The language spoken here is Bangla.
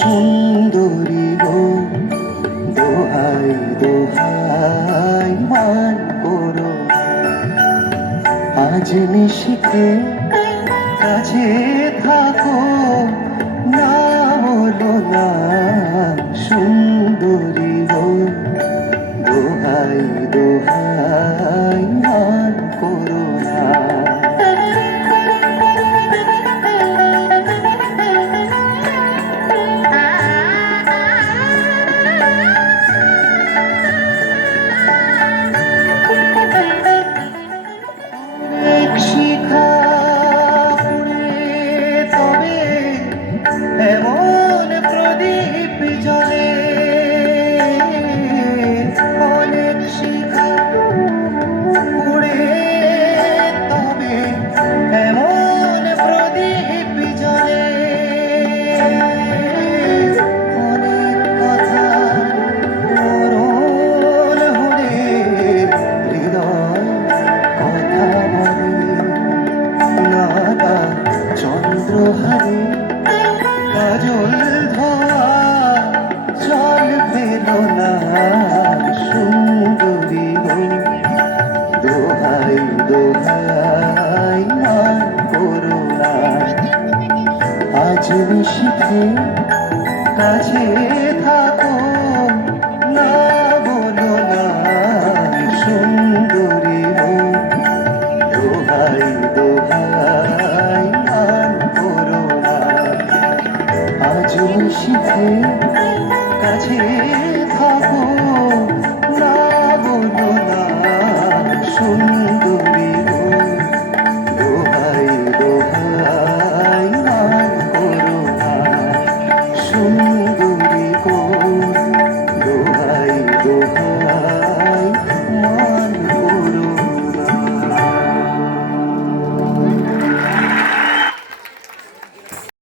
সুন্দরী গো, দোহাই দোহাই মান করো। আজ নিশিতে কাছে থাকো, না বলো না সুন্দরী গো, দোহাই দোহাই মান করো না। শিখা পুড়ে তবে এমন প্রদীপ জ্বলে, অনেক শিখা পুড়ে তবে এমন প্রদীপ জ্বলে, অনেক কথা মরণ হলে হৃদয় কথা বলে। নানা চন্দ্রহারে কাজল ধোয়া জল পেল না সুন্দরী গো, দোহাই দোহাই মান করো না। আজ নিশিতে কাছে থাক